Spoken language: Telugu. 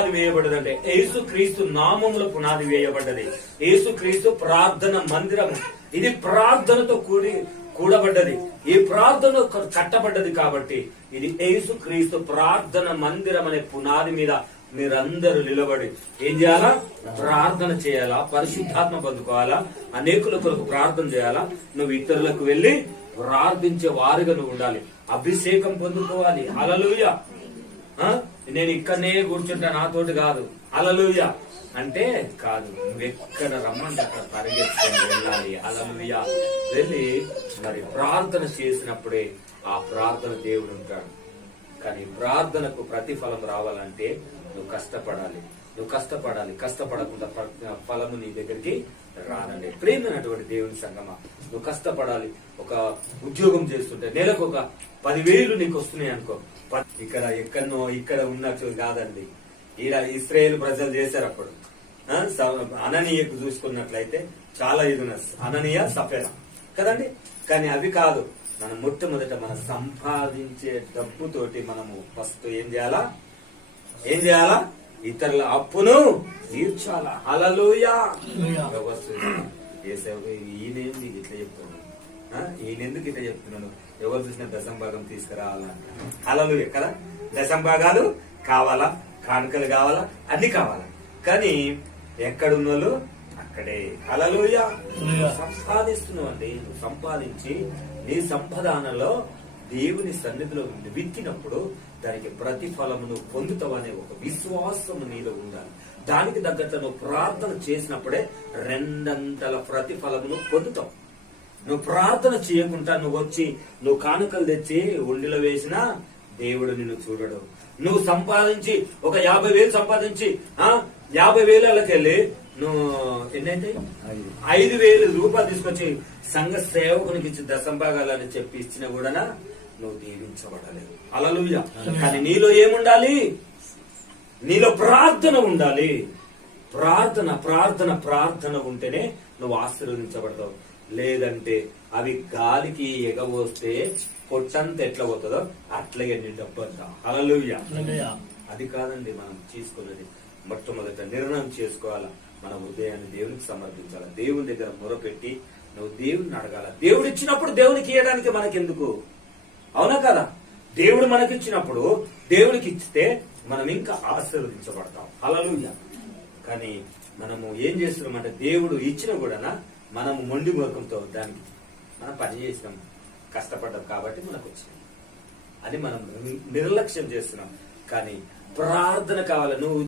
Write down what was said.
పునాది వేయబడదంటే. యేసు క్రీస్తు నామముల పునాది వేయబడ్డది. యేసు క్రీస్తు ప్రార్థన మందిరము. ఇది ప్రార్థనతో కూడి కూడబడ్డది. ఈ ప్రార్థన కట్టబడ్డది కాబట్టి ఇది యేసు క్రీస్తు ప్రార్థన మందిరం అనే పునాది మీద మీరందరూ నిలబడి ఏం చేయాలా? ప్రార్థన చేయాలా? పరిశుద్ధాత్మ పొందుకోవాలా? అనేకుల కొరకు ప్రార్థన చేయాలా? నువ్వు ఇతరులకు వెళ్ళి ప్రార్థించే వారిగా నువ్వు ఉండాలి. అభిషేకం పొందుకోవాలి. అలలుయ నేను ఇక్కడనే కూర్చుంటా నాతోటి కాదు. అలలుయ అంటే కాదు నువ్వెక్కడ రమ్మంటే అక్కడ పరిగెత్తుకొని వెళ్ళాలి. అలలుయ వెళ్ళి మరి ప్రార్థన చేసినప్పుడే ఆ ప్రార్థన దేవుడు ఉంటాడు. కానీ ప్రార్థనకు ప్రతిఫలం రావాలంటే నువ్వు కష్టపడాలి. నువ్వు కష్టపడాలి కష్టపడకుండా ఫలము నీ దగ్గరికి రానండి. ప్రేమైనటువంటి దేవుని సంగమా. నువ్వు కష్టపడాలి ఒక ఉద్యోగం చేస్తుంటే నెలకు ఒక పదివేలు నీకు వస్తున్నాయి అనుకో. ఇక్కడ ఎక్కడనో ఇక్కడ ఉన్నట్టు కాదండి. ఈడ ఇస్రాయేల్ ప్రజలు చేశారు అప్పుడు. అననీయకు చూసుకున్నట్లయితే చాలా ఇది అననీయ సఫేద కదండి? కానీ అవి కాదు. మనం మొట్టమొదట మనం సంపాదించే డబ్బుతోటి మనము ఫస్ట్ ఏం చేయాలా? ఏం చేయాలా? ఇతరుల అప్పును తీర్చాలా. అలలుయా ఈయనేంది? ఇట్లా చెప్తున్నాడు. ఆ? ఈయనెందుకు ఇట్లా చెప్తున్నాడు? ఎవరు చూసిన దశంభాగం తీసుకురావాలంట అలలు కదా? దశంభాగాలు కావాలా? కానుకలు కావాలా? అన్ని కావాలా? కానీ ఎక్కడున్నోళ్ళు అక్కడే. అలలోయ సంపాదిస్తున్నావు అండి సంపాదించి నీ సంపదానలో దేవుని సన్నిధిలో విత్తినప్పుడు దానికి ప్రతిఫలము నువ్వు పొందుతావు అనే ఒక విశ్వాసము నీలో ఉండాలి. దానికి తగ్గట్టు నువ్వు ప్రార్థన చేసినప్పుడే రెండంతల ప్రతిఫలమును పొందుతావు. నువ్వు ప్రార్థన చేయకుండా నువ్వు వచ్చి నువ్వు కానుకలు తెచ్చి ఒండిలో వేసినా దేవుడు నిన్ను చూడడు. నువ్వు సంపాదించి ఒక యాభై వేలు సంపాదించి ఆ యాభై వేలకి వెళ్ళి నువ్వు ఎన్నైతే? ఐదు. వేలు రూపాయలు తీసుకొచ్చి సంఘ సేవకునికి ఇచ్చి దశంభాగాలని చెప్పి ఇచ్చిన కూడా నువ్వు దీవించబడలేదు. అలలుయ కానీ నీలో ఏముండాలి? నీలో ప్రార్థన ఉండాలి. ప్రార్థన ప్రార్థన ప్రార్థన ఉంటేనే నువ్వు ఆశీర్వదించబడతావు. లేదంటే అవి గాలికి ఎగవోస్తే పొట్టంత ఎట్లా పోతుందో అట్లాగే నీ డబ్బు అంతా. అలలుయ్య అది కాదండి మనం తీసుకున్నది మొట్టమొదట నిర్ణయం చేసుకోవాలా. మన హృదయాన్ని దేవునికి సమర్పించాలి. దేవుని దగ్గర మొరపెట్టి నువ్వు దేవుని అడగాల. దేవుడు ఇచ్చినప్పుడు దేవునికి ఇవ్వడానికి మనకెందుకు? అవునా కదా? దేవుడు మనకిచ్చినప్పుడు దేవుడికి ఇస్తే మనం ఇంకా ఆశీర్వదించబడతాం. అలలుయ్య కానీ మనము ఏం చేస్తున్నామంటే దేవుడు ఇచ్చిన కూడా మనము మొండి మూర్ఖంతో దానికి మనం పని చేసినాం. కష్టపడ్డాం కాబట్టి మనకు వచ్చింది అని మనం నిర్లక్ష్యం చేస్తున్నాం. కానీ ప్రార్థన కావాలి? నువ్వు